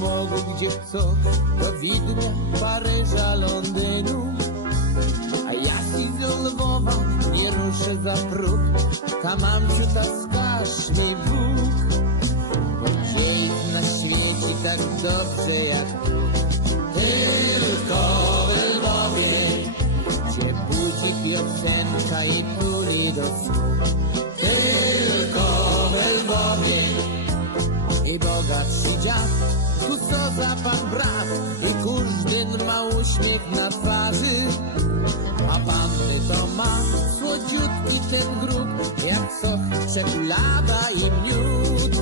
mowy, gdzie co do Widnia, Paryża, Londynu. A ja si do Lwowa nie ruszę za próg, ta mamciu taskasz mi Bóg. Bo gdzie na świecie tak dobrze jak tu? Tylko w Lwowie, gdzie budzi piosenka i tuli do snu. Tu co za pan brat i każdy ma uśmiech na twarzy. A panny to ma słodziutki ten grób, jak sok, czekolada i miód.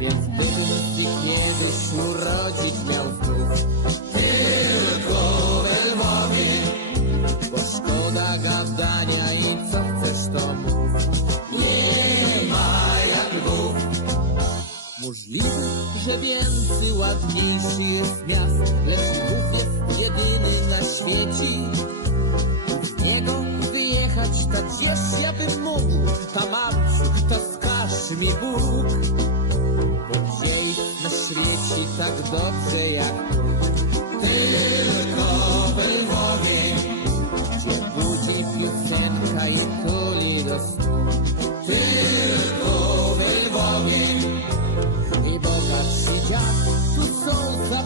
Więc gdybym się kiedyś urodzić miał znów, tylko we Lwowie, bo szkoda gadania i co chcesz to mów. Nie ma jak Lwów. Możliwe, że więcej ładniejszy jest miast, lecz Lwów jest jedyny na świecie. Z niego wyjechać, tak gdzież ja bym mógł, ta mamciu, to skaż mi Bóg. Bo gdzie ich na świecie tak dobrze jak tu?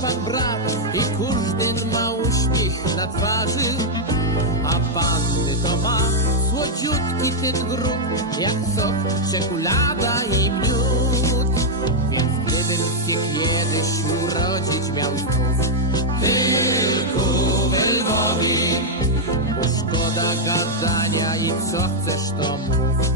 tak brat i kurzdyn ma uśmiech na twarzy. A panny to ma słodziutki ten grób, jak sok, czekolada i miód. Więc gdybym się kiedyś urodzić miał znów, tylko we bo szkoda gadania i co chcesz to mów.